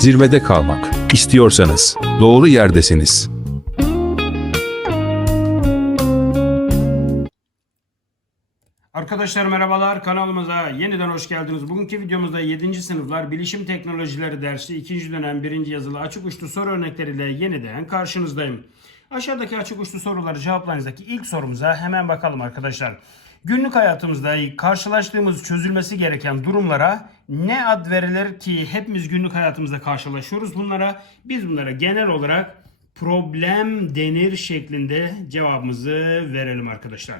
Zirvede kalmak istiyorsanız doğru yerdesiniz. Arkadaşlar merhabalar kanalımıza yeniden hoş geldiniz. Bugünkü videomuzda 7. sınıflar Bilişim Teknolojileri dersi 2. dönem 1. yazılı açık uçlu soru örnekleriyle yeniden karşınızdayım. Aşağıdaki açık uçlu soruları cevaplarınızdaki ilk sorumuza hemen bakalım arkadaşlar. Günlük hayatımızda karşılaştığımız çözülmesi gereken durumlara ne ad verilir ki hepimiz günlük hayatımızda karşılaşıyoruz bunlara. Biz bunlara genel olarak problem denir şeklinde cevabımızı verelim arkadaşlar.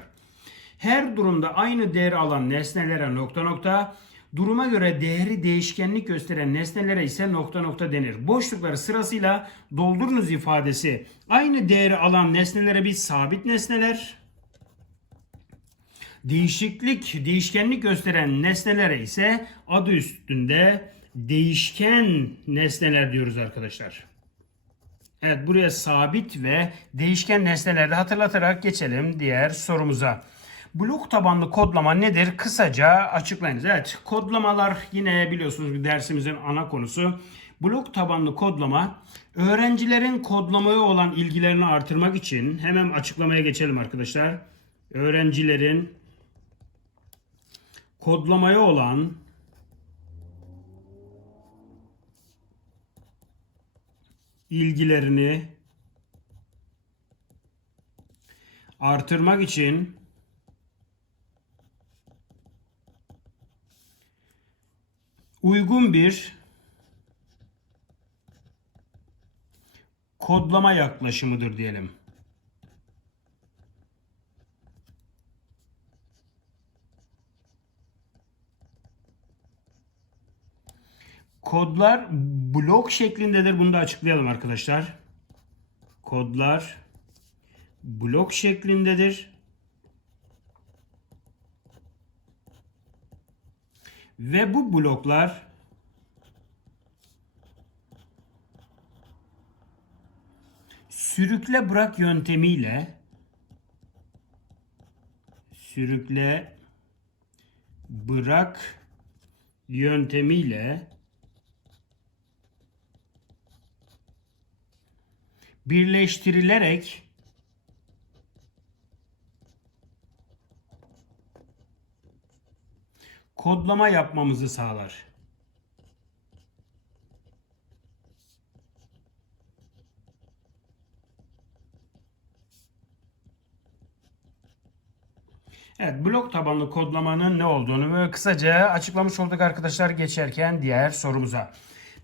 Her durumda aynı değer alan nesnelere nokta nokta, duruma göre değeri değişkenlik gösteren nesnelere ise nokta nokta denir. Boşlukları sırasıyla doldurunuz ifadesi. Aynı değeri alan nesnelere biz sabit nesneler, değişiklik, değişkenlik gösteren nesnelere ise adı üstünde değişken nesneler diyoruz arkadaşlar. Evet buraya sabit ve değişken nesnelerde hatırlatarak geçelim diğer sorumuza. Blok tabanlı kodlama nedir? Kısaca açıklayınız. Evet kodlamalar yine biliyorsunuz bir dersimizin ana konusu. Blok tabanlı kodlama öğrencilerin kodlamaya olan ilgilerini artırmak için hemen açıklamaya geçelim arkadaşlar. Öğrencilerin kodlamaya olan ilgilerini artırmak için uygun bir kodlama yaklaşımıdır diyelim. Kodlar blok şeklindedir. Bunu da açıklayalım arkadaşlar. Kodlar blok şeklindedir. Ve bu bloklar sürükle bırak yöntemiyle sürükle bırak yöntemiyle birleştirilerek kodlama yapmamızı sağlar. Evet, blok tabanlı kodlamanın ne olduğunu ve kısaca açıklamış olduk arkadaşlar geçerken diğer sorumuza.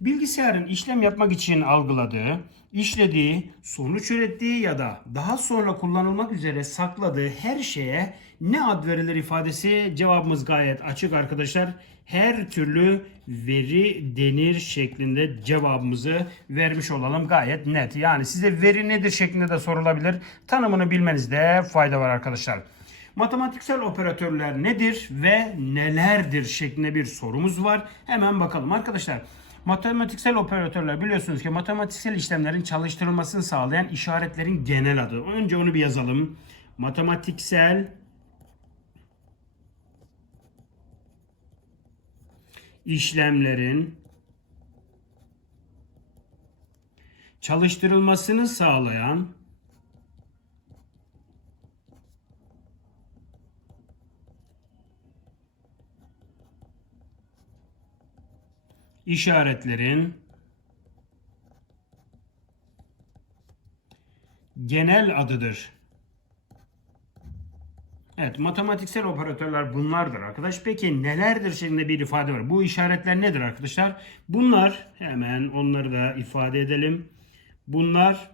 Bilgisayarın işlem yapmak için algıladığı, işlediği, sonuç ürettiği ya da daha sonra kullanılmak üzere sakladığı her şeye ne ad verilir ifadesi cevabımız gayet açık arkadaşlar. Her türlü veri denir şeklinde cevabımızı vermiş olalım gayet net. Yani size veri nedir şeklinde de sorulabilir. Tanımını bilmenizde fayda var arkadaşlar. Matematiksel operatörler nedir ve nelerdir şeklinde bir sorumuz var. Hemen bakalım arkadaşlar. Matematiksel operatörler biliyorsunuz ki matematiksel işlemlerin çalıştırılmasını sağlayan işaretlerin genel adı. Önce onu bir yazalım. Matematiksel işlemlerin çalıştırılmasını sağlayan işaretlerin genel adıdır. Evet, matematiksel operatörler bunlardır arkadaş. Peki nelerdir şeklinde bir ifade var. Bu işaretler nedir arkadaşlar? Bunlar hemen onları da ifade edelim. Bunlar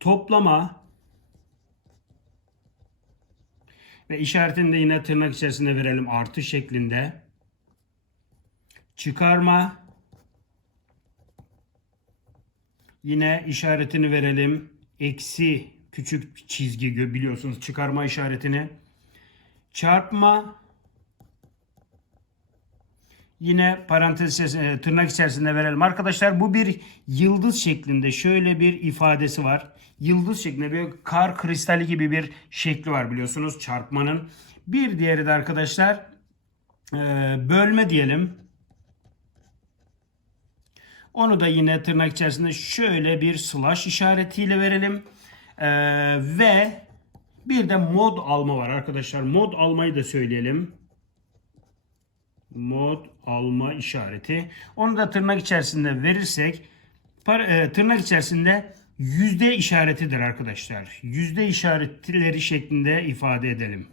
toplama ve işaretini de yine tırnak içerisinde verelim artı şeklinde çıkarma. Yine işaretini verelim. Eksi küçük çizgi biliyorsunuz çıkarma işaretini. Çarpma. Yine parantez içerisinde, tırnak içerisinde verelim. Arkadaşlar bu bir yıldız şeklinde şöyle bir ifadesi var. Yıldız şeklinde bir kar kristali gibi bir şekli var biliyorsunuz çarpmanın. Bir diğeri de arkadaşlar e, bölme diyelim Onu da yine tırnak içerisinde şöyle bir slash işaretiyle verelim. Ee, ve bir de mod alma var arkadaşlar. Mod almayı da söyleyelim. Mod alma işareti. Onu da tırnak içerisinde verirsek e, tırnak içerisinde yüzde işaretidir arkadaşlar. Yüzde işaretleri şeklinde ifade edelim.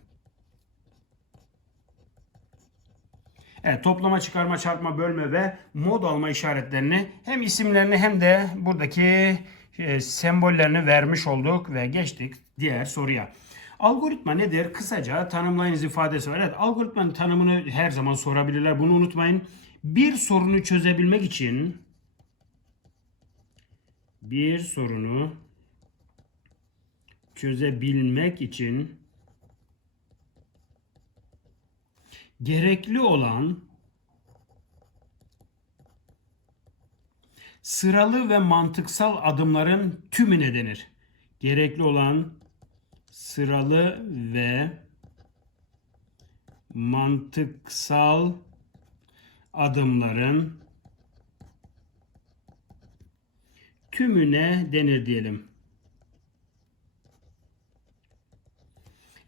Evet, toplama, çıkarma, çarpma, bölme ve mod alma işaretlerini hem isimlerini hem de buradaki e, sembollerini vermiş olduk ve geçtik diğer soruya. Algoritma nedir? Kısaca tanımlayınız ifadesi var. Evet, algoritmanın tanımını her zaman sorabilirler. Bunu unutmayın. Bir sorunu çözebilmek için bir sorunu çözebilmek için gerekli olan sıralı ve mantıksal adımların tümüne denir. Gerekli olan sıralı ve mantıksal adımların tümüne denir diyelim.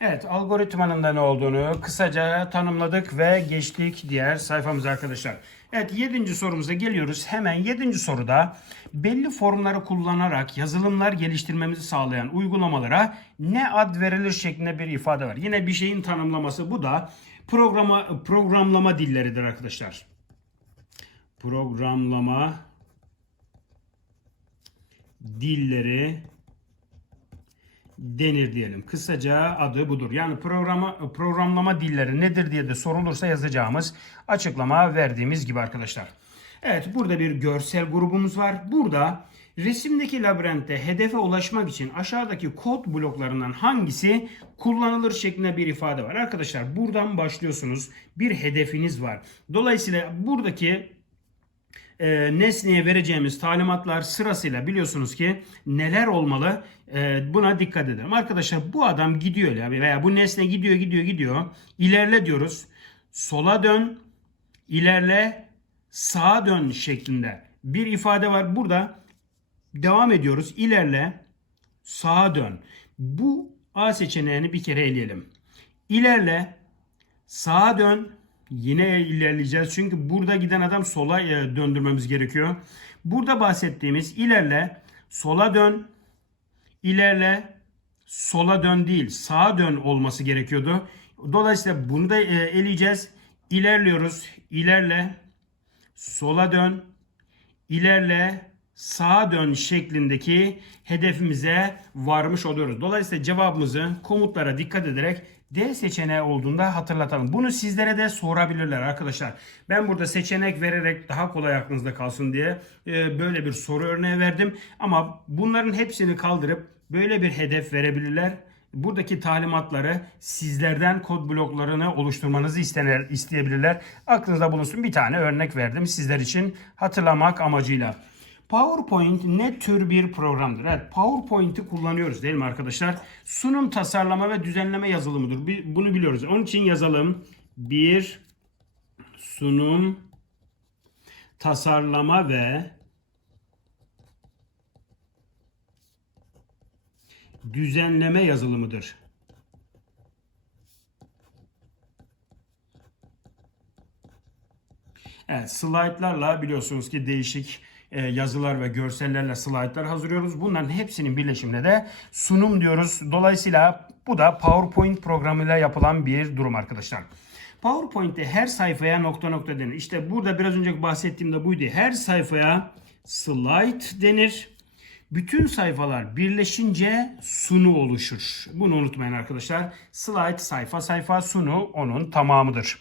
Evet, algoritmanın da ne olduğunu kısaca tanımladık ve geçtik diğer sayfamıza arkadaşlar. Evet, yedinci sorumuza geliyoruz. Hemen yedinci soruda belli formları kullanarak yazılımlar geliştirmemizi sağlayan uygulamalara ne ad verilir şeklinde bir ifade var. Yine bir şeyin tanımlaması bu da programa, programlama dilleridir arkadaşlar. Programlama dilleri denir diyelim. Kısaca adı budur. Yani programa, programlama dilleri nedir diye de sorulursa yazacağımız açıklama verdiğimiz gibi arkadaşlar. Evet burada bir görsel grubumuz var. Burada resimdeki labirentte hedefe ulaşmak için aşağıdaki kod bloklarından hangisi kullanılır şeklinde bir ifade var. Arkadaşlar buradan başlıyorsunuz. Bir hedefiniz var. Dolayısıyla buradaki e, nesneye vereceğimiz talimatlar sırasıyla biliyorsunuz ki neler olmalı e, buna dikkat edelim. Arkadaşlar bu adam gidiyor ya veya bu nesne gidiyor gidiyor gidiyor. İlerle diyoruz. Sola dön, ilerle, sağa dön şeklinde bir ifade var. Burada devam ediyoruz. İlerle, sağa dön. Bu A seçeneğini bir kere eleyelim. İlerle, sağa dön, Yine ilerleyeceğiz. Çünkü burada giden adam sola e, döndürmemiz gerekiyor. Burada bahsettiğimiz ilerle, sola dön, ilerle, sola dön değil, sağa dön olması gerekiyordu. Dolayısıyla bunu da e, eleyeceğiz. İlerliyoruz. İlerle, sola dön, ilerle, sağa dön şeklindeki hedefimize varmış oluyoruz. Dolayısıyla cevabımızı komutlara dikkat ederek D seçeneği olduğunda hatırlatalım. Bunu sizlere de sorabilirler arkadaşlar. Ben burada seçenek vererek daha kolay aklınızda kalsın diye e, böyle bir soru örneği verdim. Ama bunların hepsini kaldırıp böyle bir hedef verebilirler. Buradaki talimatları sizlerden kod bloklarını oluşturmanızı istener, isteyebilirler. Aklınızda bulunsun bir tane örnek verdim sizler için hatırlamak amacıyla. PowerPoint ne tür bir programdır? Evet, PowerPoint'i kullanıyoruz değil mi arkadaşlar? Sunum tasarlama ve düzenleme yazılımıdır. Bunu biliyoruz. Onun için yazalım. Bir sunum tasarlama ve düzenleme yazılımıdır. Evet, slaytlarla biliyorsunuz ki değişik yazılar ve görsellerle slaytlar hazırlıyoruz. Bunların hepsinin birleşimine de sunum diyoruz. Dolayısıyla bu da PowerPoint programıyla yapılan bir durum arkadaşlar. PowerPoint'te her sayfaya nokta nokta denir. İşte burada biraz önce bahsettiğimde buydu. Her sayfaya slide denir. Bütün sayfalar birleşince sunu oluşur. Bunu unutmayın arkadaşlar. Slide sayfa sayfa sunu onun tamamıdır.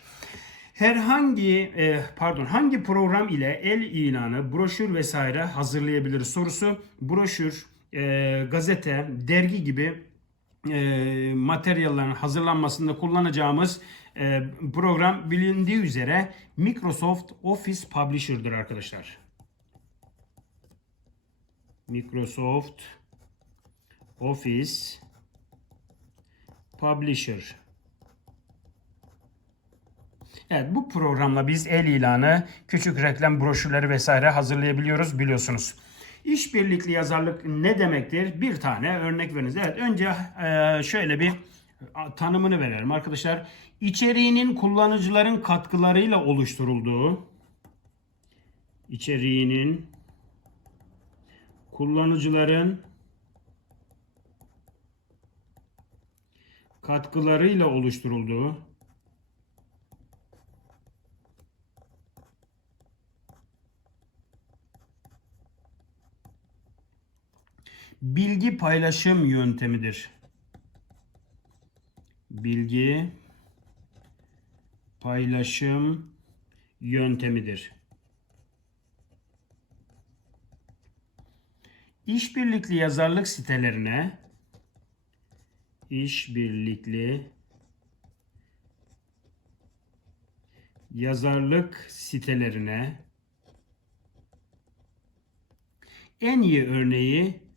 Herhangi e, pardon hangi program ile el ilanı, broşür vesaire hazırlayabiliriz sorusu. Broşür, e, gazete, dergi gibi e, materyallerin hazırlanmasında kullanacağımız e, program bilindiği üzere Microsoft Office Publisher'dır arkadaşlar. Microsoft Office Publisher. Evet bu programla biz el ilanı, küçük reklam broşürleri vesaire hazırlayabiliyoruz biliyorsunuz. İşbirlikli yazarlık ne demektir? Bir tane örnek veriniz. Evet önce e, şöyle bir tanımını verelim arkadaşlar. İçeriğinin kullanıcıların katkılarıyla oluşturulduğu içeriğinin kullanıcıların katkılarıyla oluşturulduğu bilgi paylaşım yöntemidir. Bilgi paylaşım yöntemidir. İşbirlikli yazarlık sitelerine işbirlikli yazarlık sitelerine en iyi örneği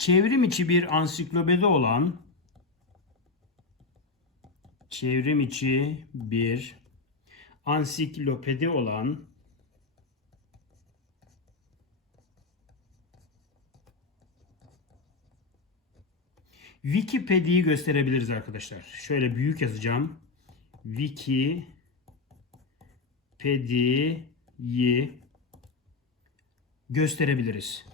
çevrim içi bir ansiklopedi olan çevrim içi bir ansiklopedi olan Wikipedia'yı gösterebiliriz arkadaşlar. Şöyle büyük yazacağım. Wikipedia'yı gösterebiliriz.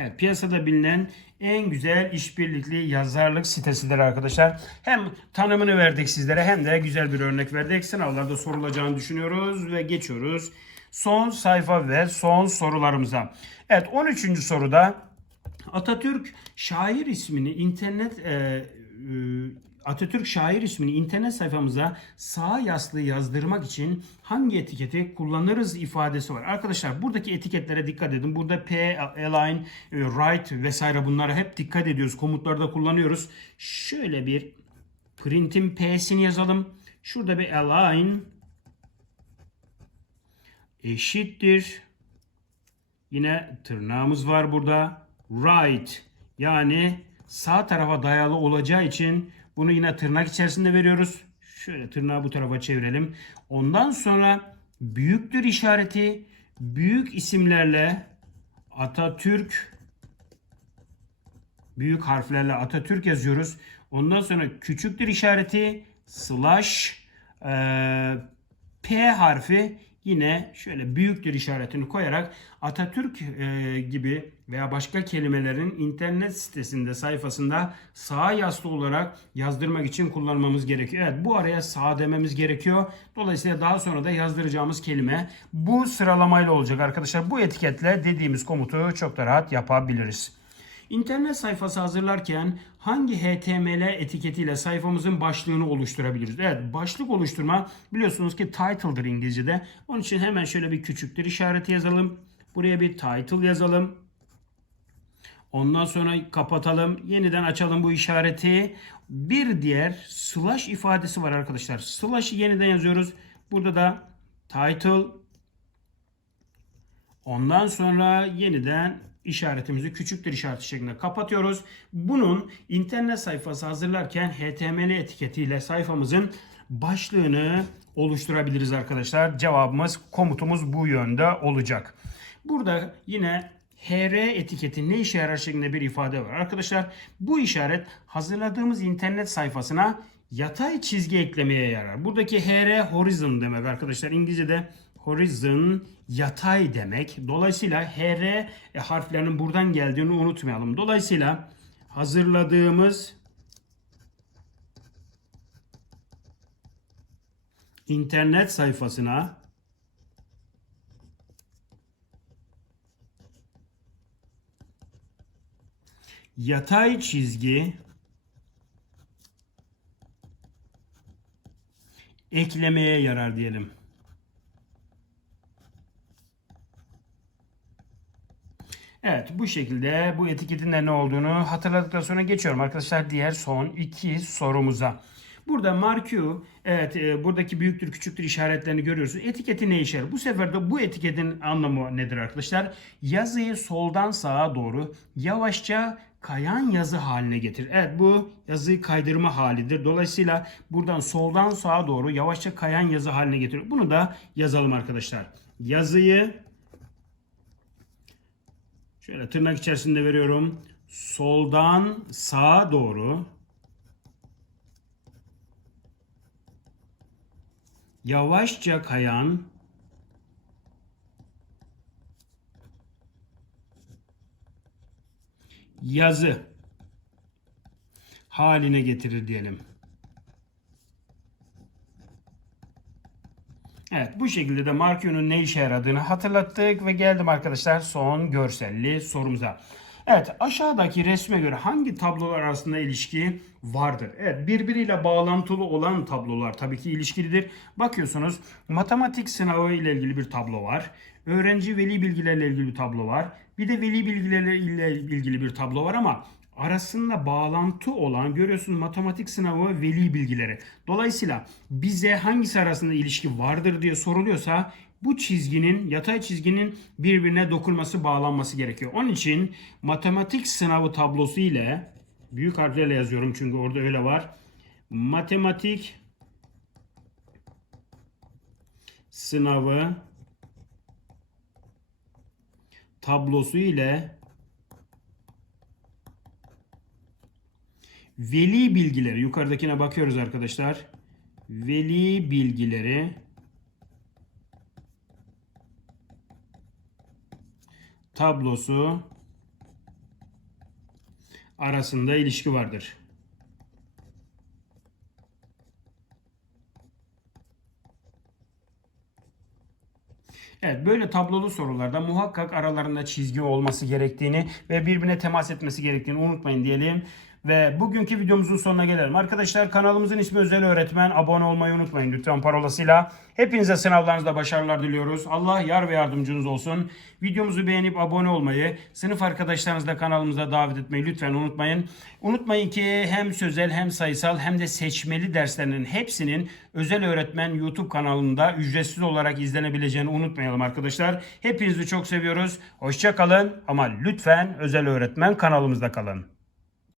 Evet, piyasada bilinen en güzel işbirlikli yazarlık sitesidir arkadaşlar. Hem tanımını verdik sizlere hem de güzel bir örnek verdik. Sınavlarda sorulacağını düşünüyoruz ve geçiyoruz. Son sayfa ve son sorularımıza. Evet 13. soruda Atatürk şair ismini internet e, e, Atatürk şair ismini internet sayfamıza sağ yaslı yazdırmak için hangi etiketi kullanırız ifadesi var. Arkadaşlar buradaki etiketlere dikkat edin. Burada P, align, e, right vesaire bunlara hep dikkat ediyoruz. Komutlarda kullanıyoruz. Şöyle bir print'in P'sini yazalım. Şurada bir align eşittir. Yine tırnağımız var burada. Right yani sağ tarafa dayalı olacağı için bunu yine tırnak içerisinde veriyoruz. Şöyle tırnağı bu tarafa çevirelim. Ondan sonra büyüktür işareti büyük isimlerle Atatürk büyük harflerle Atatürk yazıyoruz. Ondan sonra küçüktür işareti slash e, P harfi yine şöyle büyüktür işaretini koyarak Atatürk e, gibi veya başka kelimelerin internet sitesinde sayfasında sağ yaslı olarak yazdırmak için kullanmamız gerekiyor. Evet bu araya sağ dememiz gerekiyor. Dolayısıyla daha sonra da yazdıracağımız kelime bu sıralamayla olacak arkadaşlar. Bu etiketle dediğimiz komutu çok da rahat yapabiliriz. İnternet sayfası hazırlarken hangi HTML etiketiyle sayfamızın başlığını oluşturabiliriz? Evet başlık oluşturma biliyorsunuz ki title'dır İngilizce'de. Onun için hemen şöyle bir küçüktür işareti yazalım. Buraya bir title yazalım. Ondan sonra kapatalım. Yeniden açalım bu işareti. Bir diğer slash ifadesi var arkadaşlar. Slash'ı yeniden yazıyoruz. Burada da title Ondan sonra yeniden işaretimizi küçüktür işareti şeklinde kapatıyoruz. Bunun internet sayfası hazırlarken HTML etiketiyle sayfamızın başlığını oluşturabiliriz arkadaşlar. Cevabımız, komutumuz bu yönde olacak. Burada yine HR etiketi ne işe yarar şeklinde bir ifade var. Arkadaşlar bu işaret hazırladığımız internet sayfasına yatay çizgi eklemeye yarar. Buradaki HR horizon demek arkadaşlar. İngilizce'de horizon yatay demek. Dolayısıyla HR e, harflerinin buradan geldiğini unutmayalım. Dolayısıyla hazırladığımız internet sayfasına yatay çizgi eklemeye yarar diyelim. Evet bu şekilde bu etiketin de ne olduğunu hatırladıktan sonra geçiyorum arkadaşlar diğer son iki sorumuza. Burada marku evet e, buradaki büyüktür küçüktür işaretlerini görüyorsunuz. Etiketi ne işe? Bu sefer de bu etiketin anlamı nedir arkadaşlar? Yazıyı soldan sağa doğru yavaşça kayan yazı haline getir. Evet bu yazıyı kaydırma halidir. Dolayısıyla buradan soldan sağa doğru yavaşça kayan yazı haline getiriyor. Bunu da yazalım arkadaşlar. Yazıyı şöyle tırnak içerisinde veriyorum. Soldan sağa doğru yavaşça kayan yazı haline getirir diyelim. Evet bu şekilde de Markio'nun ne işe yaradığını hatırlattık ve geldim arkadaşlar son görselli sorumuza. Evet aşağıdaki resme göre hangi tablolar arasında ilişki vardır? Evet birbiriyle bağlantılı olan tablolar tabii ki ilişkilidir. Bakıyorsunuz matematik sınavı ile ilgili bir tablo var. Öğrenci veli bilgilerle ilgili bir tablo var. Bir de veli bilgilerle ilgili bir tablo var ama arasında bağlantı olan görüyorsunuz matematik sınavı ve veli bilgileri. Dolayısıyla bize hangisi arasında ilişki vardır diye soruluyorsa bu çizginin yatay çizginin birbirine dokunması bağlanması gerekiyor. Onun için matematik sınavı tablosu ile büyük harflerle yazıyorum çünkü orada öyle var. Matematik sınavı tablosu ile veli bilgileri yukarıdakine bakıyoruz arkadaşlar. Veli bilgileri tablosu arasında ilişki vardır. Evet böyle tablolu sorularda muhakkak aralarında çizgi olması gerektiğini ve birbirine temas etmesi gerektiğini unutmayın diyelim. Ve bugünkü videomuzun sonuna gelelim. Arkadaşlar kanalımızın ismi Özel Öğretmen. Abone olmayı unutmayın lütfen parolasıyla. Hepinize sınavlarınızda başarılar diliyoruz. Allah yar ve yardımcınız olsun. Videomuzu beğenip abone olmayı, sınıf arkadaşlarınızla kanalımıza davet etmeyi lütfen unutmayın. Unutmayın ki hem sözel hem sayısal hem de seçmeli derslerinin hepsinin Özel Öğretmen YouTube kanalında ücretsiz olarak izlenebileceğini unutmayalım arkadaşlar. Hepinizi çok seviyoruz. Hoşça kalın ama lütfen Özel Öğretmen kanalımızda kalın.